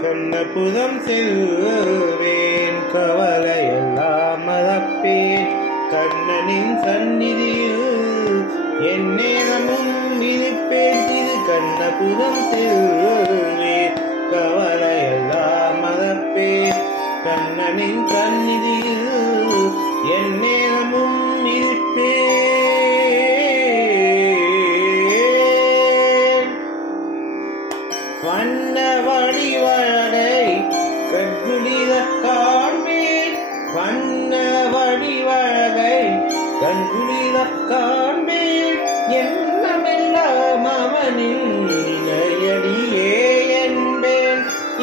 கண்ணபுரம் செல்வேன், கவலையெல்லாம் மறப்பேன். கண்ணனின் சந்நிதியில் என் நேரமும் இருப்பேன். திரு கண்ணபுரம் செல்வேன், கவலையெல்லாம் மறப்பேன். கண்ணனின் சந்நிதியில் என் நேரமும் இருப்பேன். வண்ண வடிவழகை கண்குளிர காண்பேன். வண்ண வடிவழகை கண்குளிர காண்பேன். எண்ணமெல்லாம் அவனின் நிலையடியே என்பேன்.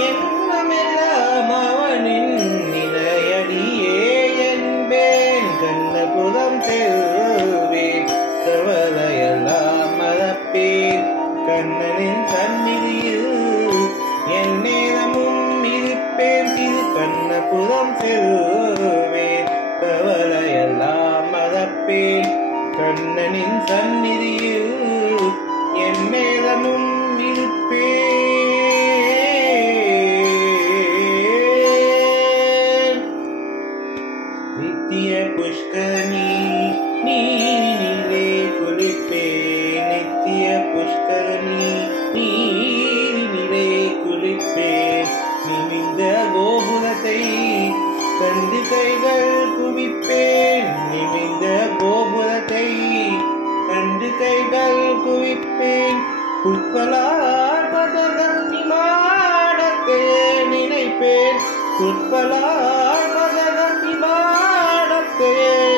எண்ணமெல்லாம் அவனின் நிலையடியே என்பேன். கண்ணபுரம் செல்வேன், கவலையெல்லாம் மறப்பேன். கண்ணனின் சந்நிதியில் என் நேரமும் இருப்பேன். திரு கண்ணபுரம் செல்வேன், கவலையெல்லாம் மறப்பேன். கண்ணனின் சந்நிதியில் என் நேரமும் இருப்பேன். நித்திய புஷ்கரணி நீரினிலே குளிப்பேன். நித்திய புஷ்கரணி நீரினிலே குளிப்பேன். நிமிந்த கோபுரத்தை கண்டு கைகள் குவிப்பேன். நிமிந்த கோபுரத்தை கண்டு கைகள் குவிப்பேன். புட்பலார்பதம் விமானத்தை நினைப்பேன். புட்பலார்பதம் விமானத்தை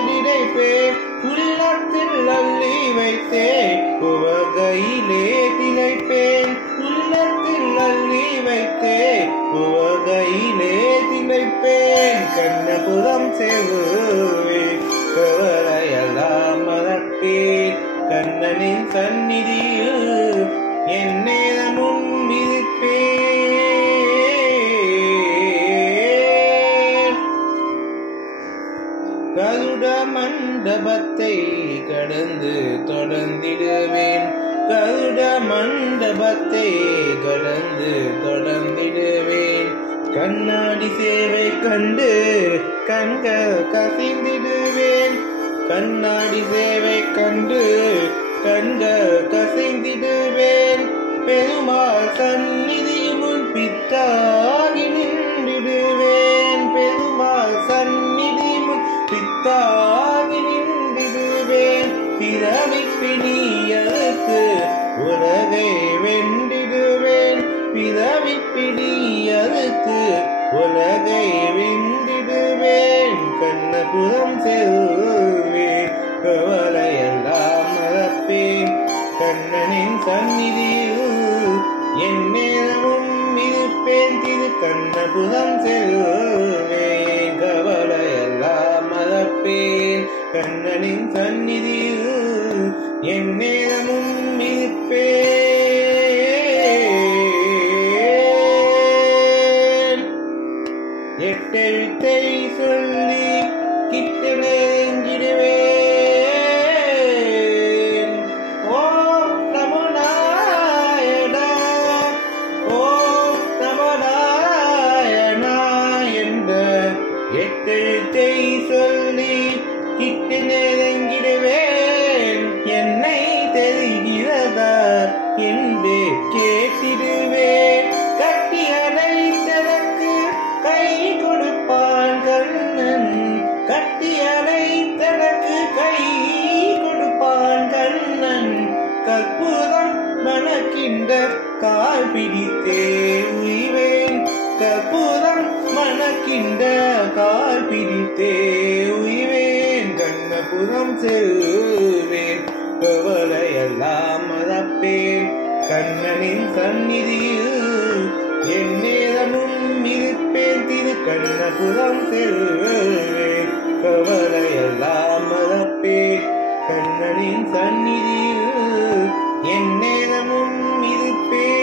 நினைப்பேன். உள்ளத்தில் அள்ளி வைத்தேன், உவகையிலே திளைப்பேன். உள்ளத்தில் அள்ளி வைத்தேன், உவகையிலே திளைப்பேன். கண்ணபுரம் செல்வேன், கவலையெல்லாம் மறப்பேன். கண்ணனின் சந்நிதியில் என் நேரமும் இருப்பேன். கருட மண்டபத்தை கடந்து தொடர்ந்திடுவேன். கருட மண்டபத்தை கடந்து தொடர்ந்திடுவேன். கண்ணாடி சேவை கண்டு கண்கள் கசிந்திடுவேன். கண்ணாடி சேவை கண்டு கண்கள் கசிந்திடுவேன். பெருமாள் சந்நிதி முன் பித்தாகி நின்றிடுவேன். பெருமாள் சந்நிதி முன் பித்தாகி நின்றிடுவேன். பிறவி பிடியறுத்து உலகை வென்றிடுவேன். பிறவி பிடியறுத்து உலகை வென்றிடுவேன். கண்ணபுரம் செல்வேன், கவலையெல்லாம் மறப்பேன். கண்ணனின் சந்நிதியில் என் நேரமும் இருப்பேன். திரு கண்ணபுரம் செல்வேன், கவலையெல்லாம் மறப்பேன். கண்ணனின் சந்நிதியில் என் நேரமும் இருப்பேன். எட்டெழுத்தை சொல்லி கிட்ட நெருங்கிடுவேன். ஓம் நமோ நாராயணா, ஓம் நமோ நாராயணா என்ற எட்டெழுத்தை சொல்லி கிட்ட நெருங்கிடுவேன். என்னை தெரிகிறதா என்று கேட்டிடுவேன். கட்டி அணைத்ததற்கு கை கொடுப்பான் கண்ணன். கட்டி அணைத்ததற்கு கை கொடுப்பான் கண்ணன். கற்பூரம் மணக்கின்ற கால் பிடித்தே உய்வேன். கற்பூரம் மணக்கின்ற கால் பிடித்தே உய்வேன். கண்ணபுரம் செல்வேன், கவலையெல்லாம் மறப்பேன். கண்ணனின் சந்நிதியில் என் நேரமும் இருப்பேன். திரு கண்ணபுரம் செல்வேன், கவலையெல்லாம் மறப்பேன். கண்ணனின் சந்நிதியில் என் நேரமும் இருப்பேன்.